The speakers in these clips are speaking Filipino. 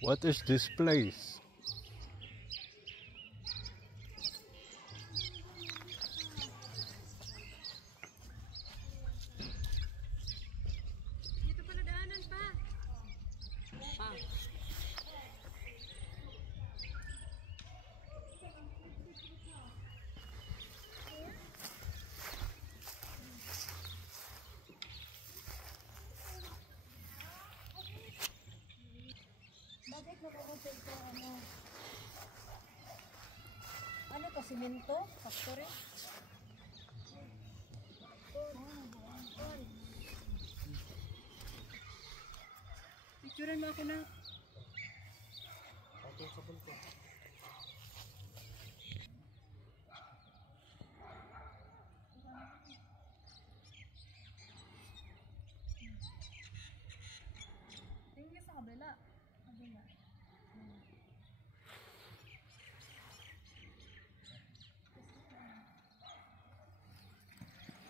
What is this place? Dito pala daanan pa. Bakit nakakapit ka ano to, simento? Factory? Picturean mo ako na. Tingin sa kabila. Kabila.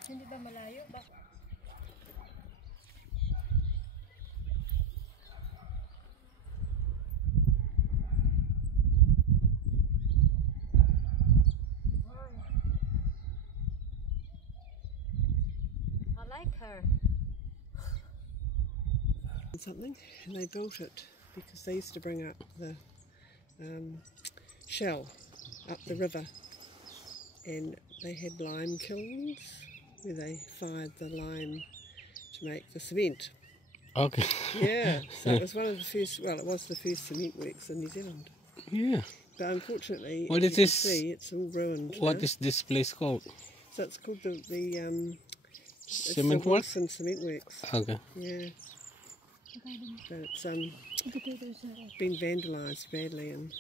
Hindi ba malayo? I like her. Something, and they built it because they used to bring up the shell up the river, and they had lime kilns where they fired the lime to make the cement. Okay. Yeah, so it was one of the first, well, it was the first cement works in New Zealand. Yeah. But unfortunately, What as is you this? can see, it's all ruined. What now. is this place called? So it's called it's Cement the work? Wilson Cement Works. Okay. Yeah. But it's been vandalised badly, and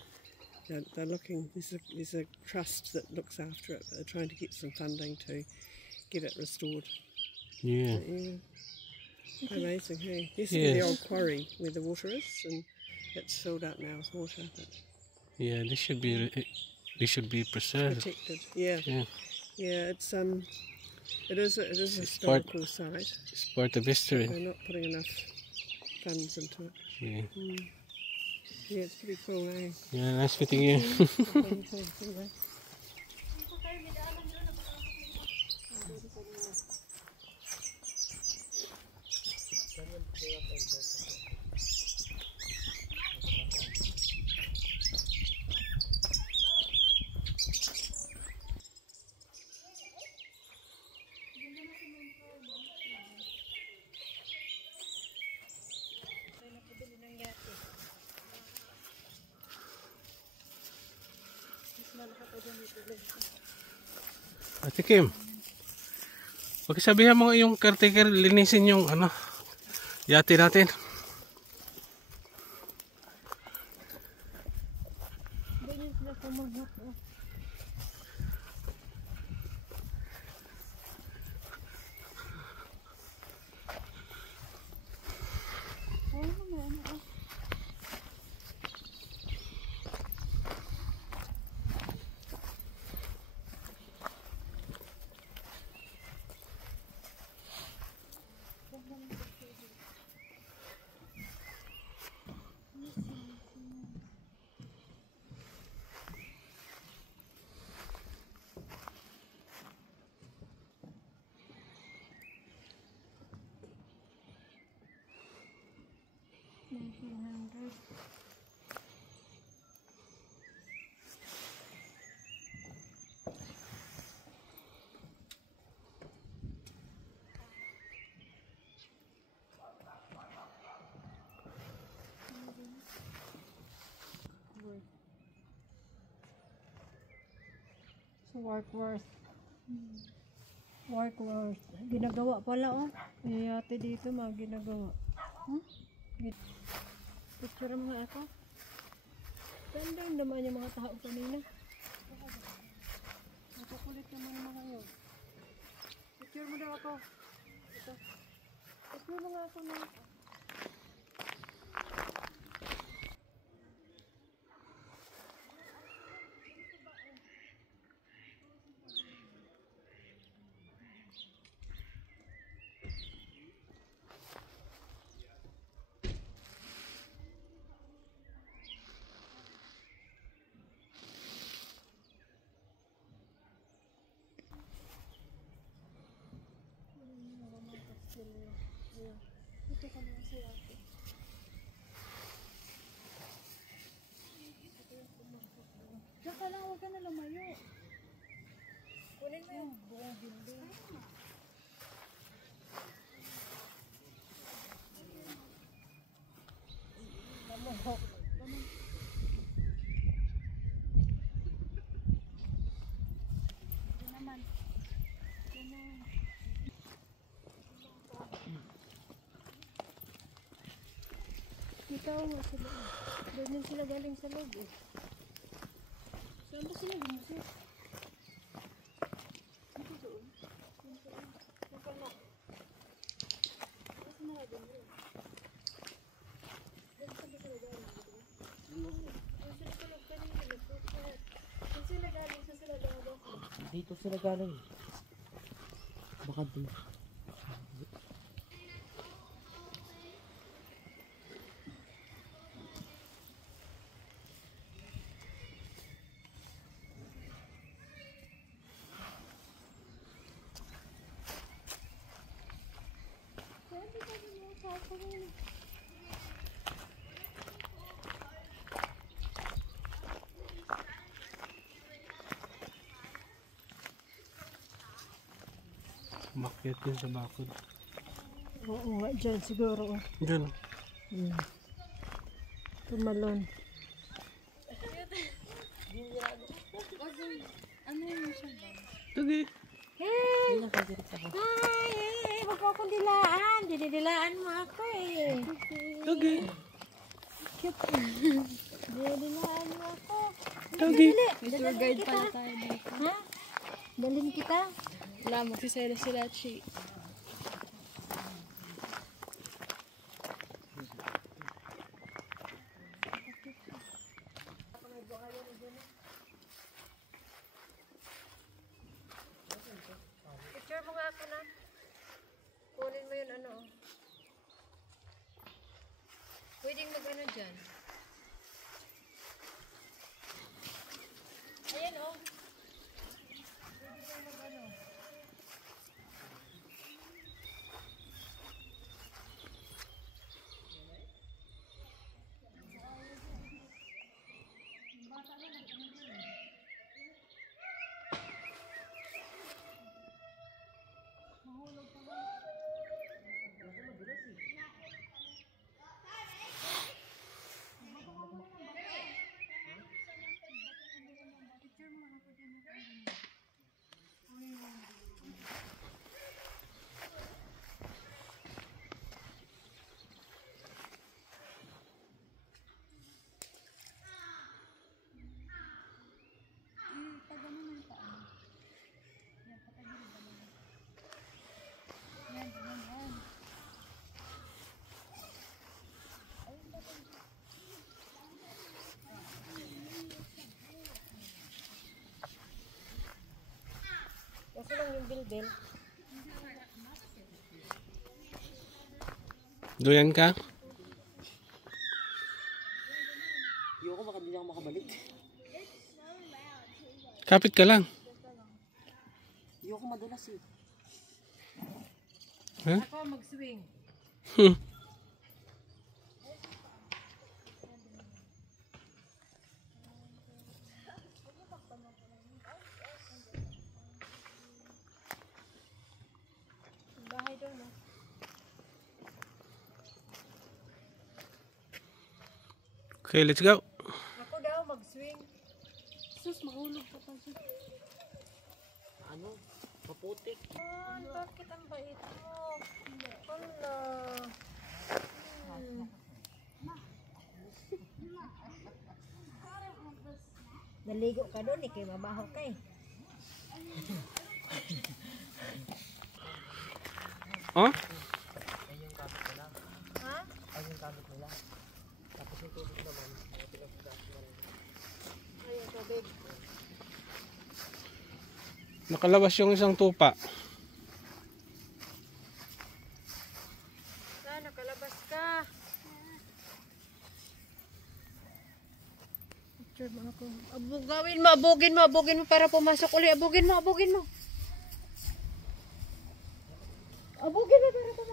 they're looking. There's a trust that looks after it. But they're trying to get some funding to get it restored. Yeah. But yeah, amazing. Hey, used to be the old quarry where the water is, and it's filled up now with water. But Yeah, this should be preserved. protected. Yeah, Yeah. yeah. It is a It's historical site. It's part of history. They're not putting enough funds into it. Yeah. Yeah, it's pretty cool, eh? Yeah, nice meeting you. Ate Kim, pakisabihan mo yung caretaker linisin yung yate natin. Ganyan sila pamahak. Warkworth. Warkworth. Ginagawa pala, oh. May yate dito, mga ginagawa. Picture mo nga ako. Ganda yung naman yung mga tao kanina. Nakukulit naman yung mga yun. Picture mo daw ako. Ito. Picture mo nga ako na. Ito ka naman sa yate. Diyan ka lang, huwag ka na lumayo. Kunin mo yung buong building. Namuhok. Ito naman. Ito naman. Ikaw nga sila. Doon din sila galing sa loob eh. Saan ba sila gumusok? Dito doon. Nakalak. Kasi doon yun. Doon saan ba sila galing? Doon sila tulog kanina. Doon sila galing. Saan sila galing? Dito sila galing. Baka dito. Umakyat yun sa bakod. Oo nga, dyan siguro. Diyan. Tumalon. Ano yung siya ba? Tugi. Hey! Ay! Huwag akong dilaan. Dinidilaan mo ako eh. Tugi. Cute. Dinidilaan mo ako. Tugi. May tour guide pala tayo dito. Ha? Dalhin kita. Wala, magsisela sila Chi. Picture mo nga ako na. Kunin mo yun ano. Pwedeng mag-ano dyan. Ayan oh. Pwede kayo mag-ano. Kasi lang yung bilbil. Doyan ka? Ayoko, baka hindi ako makabalik. Kapit ka lang. Ayoko madulas eh. Ako mag-swing. Bahay doon no? Okay, let's go. Ako daw mag-swing. Sus, mahulog pa pa siya. Ano? Maputik. Bakit ang bait mo? Hala. Naligo ka doon, kay mabaho ka eh. Oh? Ayun yung kabit nila. Ha? Ayun yung kabit nila. Tapos yung tubig naman. Ayun, tubig. Nakalabas yung isang tupa. Nakalabas ka. Picture mo ako. Abugawin mo, abugin mo para pumasok uli. Abugin mo. Abugin mo para pumasok.